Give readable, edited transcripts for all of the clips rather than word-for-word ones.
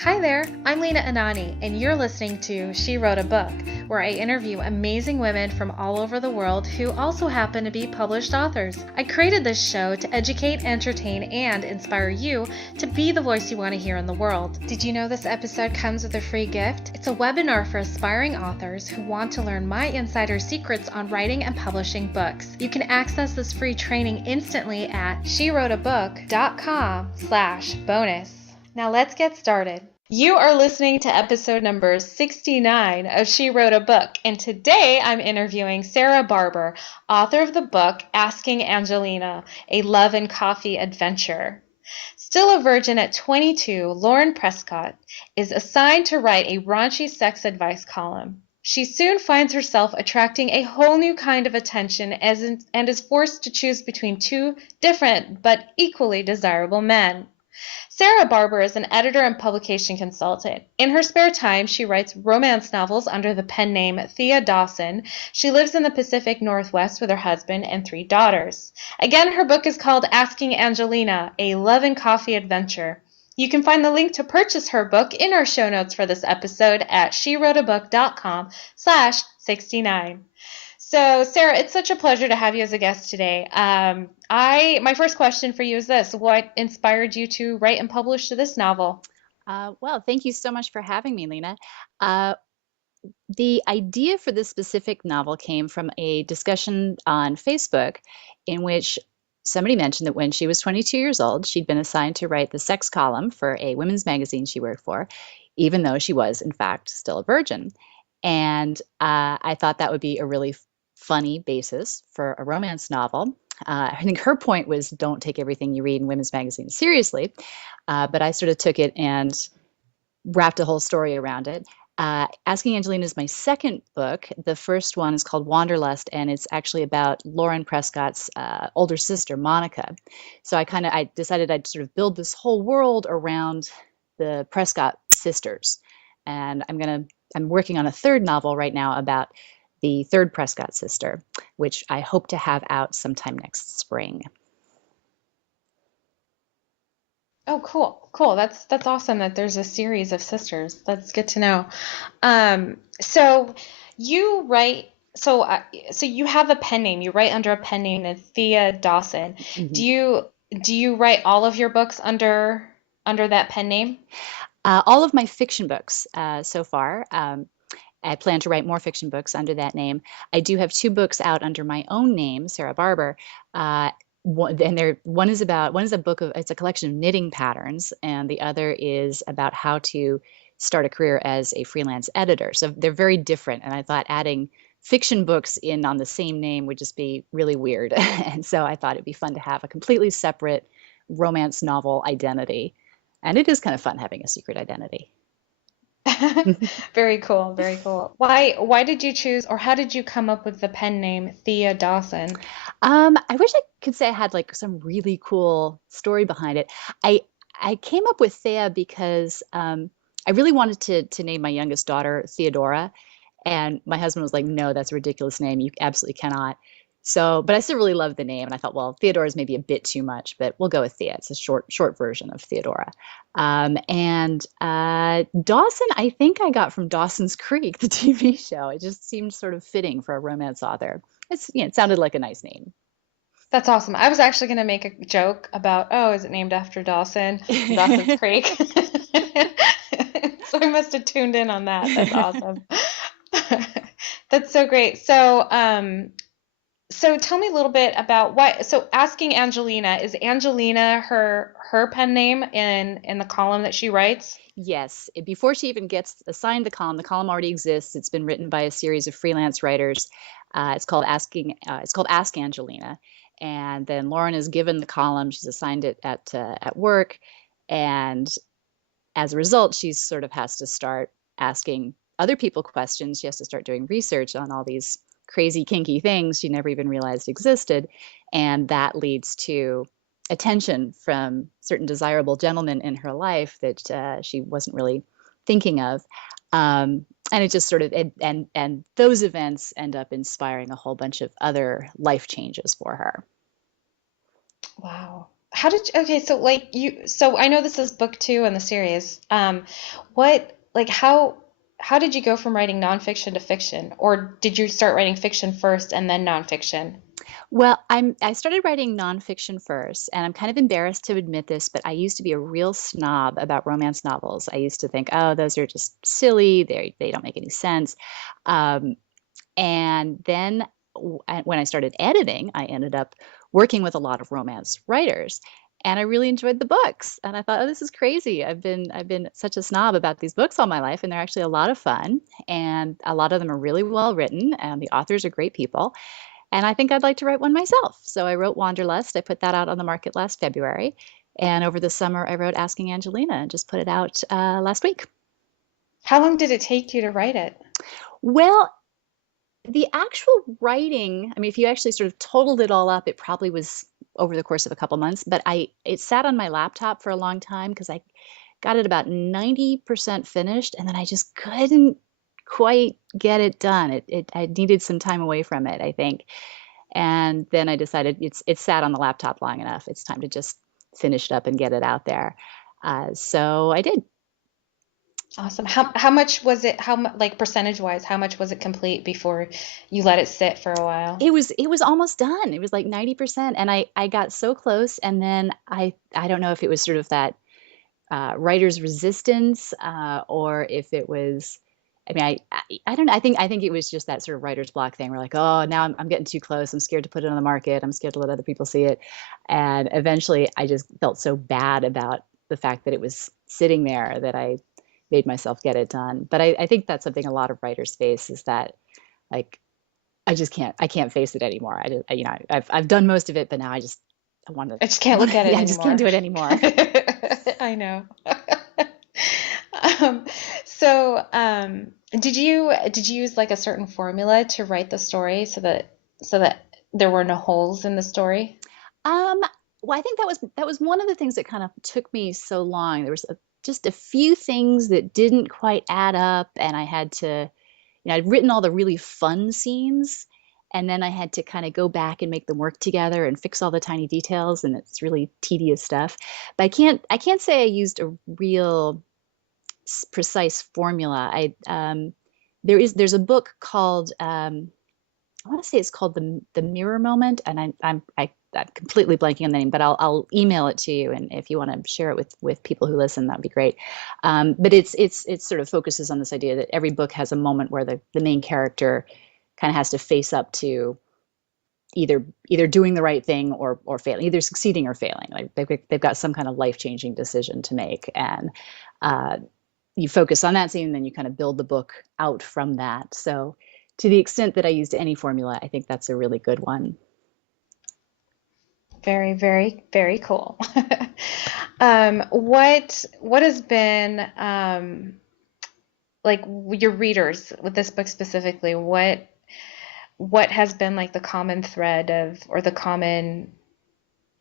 Hi there, I'm Lena Anani, and you're listening to She Wrote a Book, where I interview amazing women from all over the world who also happen to be published authors. I created this show to educate, entertain, and inspire you to be the voice you want to hear in the world. Did you know this episode comes with a free gift? It's a webinar for aspiring authors who want to learn my insider secrets on writing and publishing books. You can access this free training instantly at SheWroteABook.com/bonus. Now let's get started. You are listening to episode number 69 of She Wrote a Book, and today I'm interviewing Sarah Barbour, author of the book Asking Angelina, a love and coffee adventure. Still a virgin at 22, Lauren Prescott is assigned to write a raunchy sex advice column. She soon finds herself attracting a whole new kind of attention and is forced to choose between two different but equally desirable men. Sarah Barbour is an editor and publication consultant. In her spare time, she writes romance novels under the pen name Thea Dawson. She lives in the Pacific Northwest with her husband and 3 daughters. Again, her book is called Asking Angelina, a love and coffee adventure. You can find the link to purchase her book in our show notes for this episode at SheWroteABook.com/69. So, Sarah, it's such a pleasure to have you as a guest today. My first question for you is this: what inspired you to write and publish this novel? Well, thank you so much for having me, Lena. Uh, the idea for this specific novel came from a discussion on Facebook in which somebody mentioned that when she was 22 years old, she'd been assigned to write the sex column for a women's magazine she worked for, even though she was, in fact, still a virgin. And I thought that would be a really funny basis for a romance novel. I think her point was don't take everything you read in women's magazines seriously. But I sort of took it and wrapped a whole story around it. Asking Angelina is my second book. The first one is called Wanderlust, and it's actually about Lauren Prescott's older sister, Monica. So I decided I'd sort of build this whole world around the Prescott sisters. And I'm working on a third novel right now about the third Prescott sister, which I hope to have out sometime next spring. Oh, cool. That's awesome that there's a series of sisters. That's good to know. So you write. So you have a pen name. You write under a pen name as Thea Dawson. Mhm. Do you write all of your books under that pen name? All of my fiction books so far. I plan to write more fiction books under that name. I do have 2 books out under my own name, Sarah Barbour. One is a book of it's a collection of knitting patterns, and the other is about how to start a career as a freelance editor. So they're very different, and I thought adding fiction books in on the same name would just be really weird. And so I thought it'd be fun to have a completely separate romance novel identity. And it is kind of fun having a secret identity. Very cool, very cool. Why did you choose, or how did you come up with the pen name Thea Dawson? I wish I could say I had like some really cool story behind it. I I came up with Thea because I really wanted to name my youngest daughter Theodora, and my husband was like, "No, that's a ridiculous name. You absolutely cannot." So, but I still really loved the name, and I thought, well, Theodora is maybe a bit too much, but we'll go with Thea. It's a short version of Theodora. And Dawson, I think I got from Dawson's Creek, the TV show. It just seemed sort of fitting for a romance author. It sounded like a nice name. That's awesome. I was actually going to make a joke about, oh, is it named after Dawson from Dawson's Creek? So I must have tuned in on that. That's awesome. That's so great. So tell me a little bit about why. So asking Angelina, is Angelina her pen name in the column that she writes? Yes, before she even gets assigned the column already exists. It's been written by a series of freelance writers. It's called Ask Angelina, and then Lauren is given the column. She's assigned it at work, and as a result, she sort of has to start asking other people questions. She has to start doing research on all these crazy, kinky things she never even realized existed. And that leads to attention from certain desirable gentlemen in her life that she wasn't really thinking of. And it just sort of, and those events end up inspiring a whole bunch of other life changes for her. Wow. how did you, okay, so like you, so I know this is book two in the series. What, like how did you go from writing nonfiction to fiction? Or did you start writing fiction first and then nonfiction? Well, I started writing nonfiction first, and I'm kind of embarrassed to admit this, but I used to be a real snob about romance novels. I used to think, oh, those are just silly. They don't make any sense. Um, and then when I started editing, I ended up working with a lot of romance writers. And I really enjoyed the books. And I thought, oh, this is crazy. I've been such a snob about these books all my life, and they're actually a lot of fun. And a lot of them are really well written, and the authors are great people. And I think I'd like to write one myself. So I wrote Wanderlust. I put that out on the market last February. And over the summer, I wrote Asking Angelina and just put it out last week. How long did it take you to write it? Well, the actual writing, I mean, if you actually sort of totaled it all up, it probably was over the course of a couple months, but it sat on my laptop for a long time because I got it about 90% finished, and then I just couldn't quite get it done. I needed some time away from it, I think. And then I decided it's sat on the laptop long enough. It's time to just finish it up and get it out there. So I did. Awesome. How much was it, like percentage wise, how much was it complete before you let it sit for a while? It was almost done. It was like 90%, and I got so close, and then I don't know if it was sort of that writer's resistance, or if it was. I mean, I don't know. I think it was just that sort of writer's block thing. We're like, oh, now I'm getting too close. I'm scared to put it on the market. I'm scared to let other people see it. And eventually, I just felt so bad about the fact that it was sitting there that I made myself get it done. But I think that's something a lot of writers face, is that, like, I can't face it anymore. I've done most of it, but now I just can't look at it yeah, I just can't anymore. do it anymore. I know. Um, did you use like a certain formula to write the story so that there were no holes in the story? Um, well, I think that was one of the things that kind of took me so long. There was just a few things that didn't quite add up, and I had to, I'd written all the really fun scenes, and then I had to kind of go back and make them work together and fix all the tiny details, and it's really tedious stuff. But I can't say I used a real precise formula. There's a book called I want to say it's called the Mirror Moment, and I'm completely blanking on the name, but I'll email it to you, and if you want to share it with people who listen, that'd be great. But it sort of focuses on this idea that every book has a moment where the main character kind of has to face up to either doing the right thing or failing, either succeeding or failing. Like they've got some kind of life-changing decision to make, and uh, you focus on that scene, and then you kind of build the book out from that. So to the extent that I used any formula, I think that's a really good one. Very, very, very cool. What has been like your readers with this book specifically? What has been like the common thread of or the common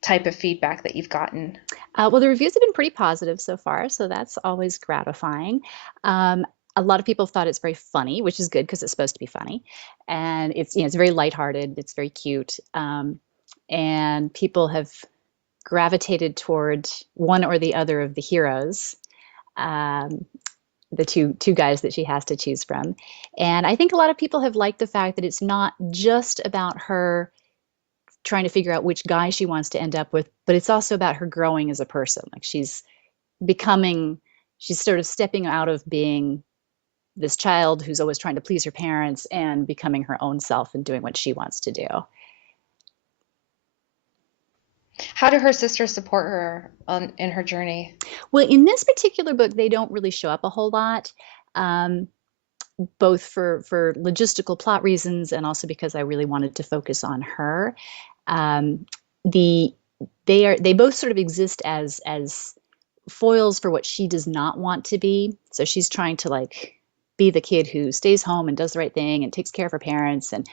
type of feedback that you've gotten? Well, the reviews have been pretty positive so far, so that's always gratifying. Um, a lot of people thought it's very funny, which is good because it's supposed to be funny, and it's very lighthearted. It's very cute, and people have gravitated toward one or the other of the heroes, um, the two guys that she has to choose from. And I think a lot of people have liked the fact that it's not just about her trying to figure out which guy she wants to end up with, but it's also about her growing as a person. Like becoming, she's sort of stepping out of being this child who's always trying to please her parents and becoming her own self and doing what she wants to do. How do her sisters support her in her journey? Well, in this particular book, they don't really show up a whole lot. Um, Both for logistical plot reasons and also because I really wanted to focus on her. Um, the they both sort of exist as foils for what she does not want to be. So she's trying to like be the kid who stays home and does the right thing and takes care of her parents and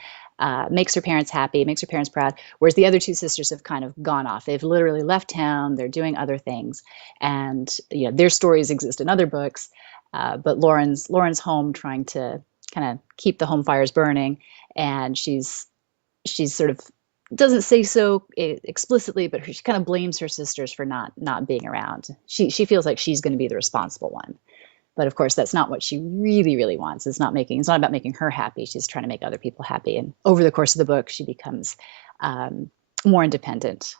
makes her parents happy, makes her parents proud. Whereas the other two sisters have kind of gone off. They've literally left town. They're doing other things, and their stories exist in other books. But Lauren's home trying to kind of keep the home fires burning, and she's sort of doesn't say so explicitly, but she kind of blames her sisters for not being around. She feels like she's going to be the responsible one. But of course, that's not what she really wants. It's not about making her happy. She's trying to make other people happy. And over the course of the book, she becomes more independent.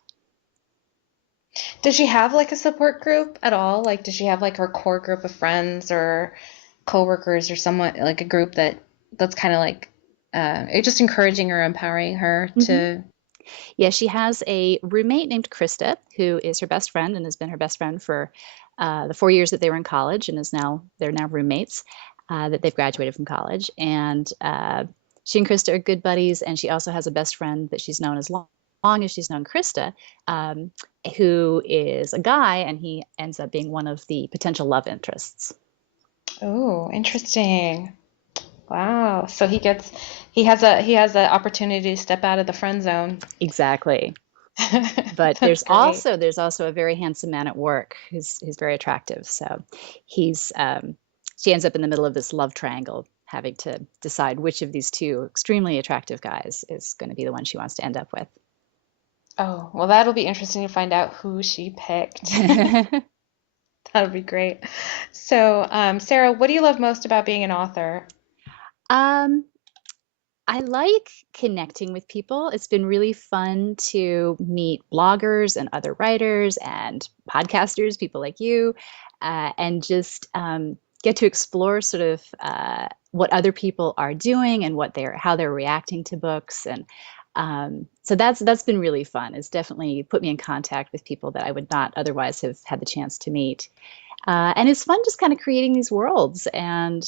Does she have like a support group at all? Like, does she have like her core group of friends or coworkers or someone like a group that's kind of like just encouraging or empowering her to? Yeah, she has a roommate named Krista, who is her best friend and has been her best friend for the 4 years that they were in college, and they're now roommates that they've graduated from college. And she and Krista are good buddies, and she also has a best friend that she's known as long as she's known Krista, who is a guy, and he ends up being one of the potential love interests. Oh, interesting. Wow. So he has an opportunity to step out of the friend zone. Exactly. But there's also a very handsome man at work who's very attractive. So she ends up in the middle of this love triangle, having to decide which of these two extremely attractive guys is going to be the one she wants to end up with. Oh, well, that'll be interesting to find out who she picked. That'll be great. So, Sarah, what do you love most about being an author? I like connecting with people. It's been really fun to meet bloggers and other writers and podcasters, people like you, and just get to explore sort of what other people are doing and how they're reacting to books. And so that's been really fun. It's definitely put me in contact with people that I would not otherwise have had the chance to meet. And it's fun just kind of creating these worlds and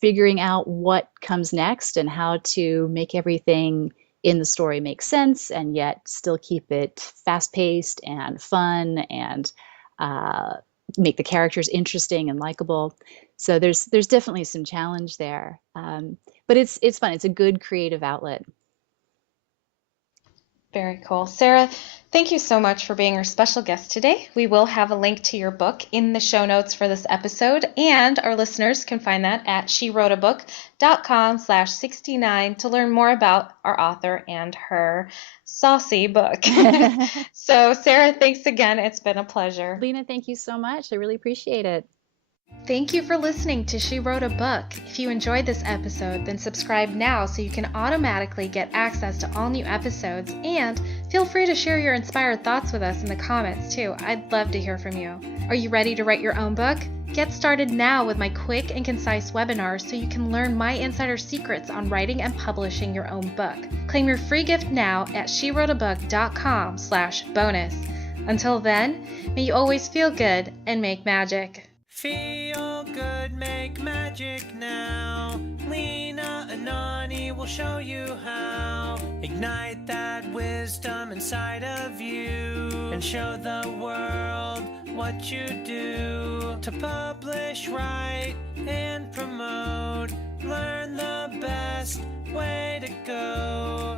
figuring out what comes next and how to make everything in the story make sense and yet still keep it fast-paced and fun and make the characters interesting and likable. So there's definitely some challenge there, but it's fun. It's a good creative outlet. Very cool. Sarah, thank you so much for being our special guest today. We will have a link to your book in the show notes for this episode, and our listeners can find that at SheWroteABook.com/69 to learn more about our author and her saucy book. So, Sarah, thanks again. It's been a pleasure. Lena, thank you so much. I really appreciate it. Thank you for listening to She Wrote a Book. If you enjoyed this episode, then subscribe now so you can automatically get access to all new episodes, and feel free to share your inspired thoughts with us in the comments too. I'd love to hear from you. Are you ready to write your own book? Get started now with my quick and concise webinars so you can learn my insider secrets on writing and publishing your own book. Claim your free gift now at SheWroteABook.com/bonus. Until then, may you always feel good and make magic. Feel good, make magic now. Lena and Anani will show you how. Ignite that wisdom inside of you and show the world what you do. To publish, write, and promote, learn the best way to go.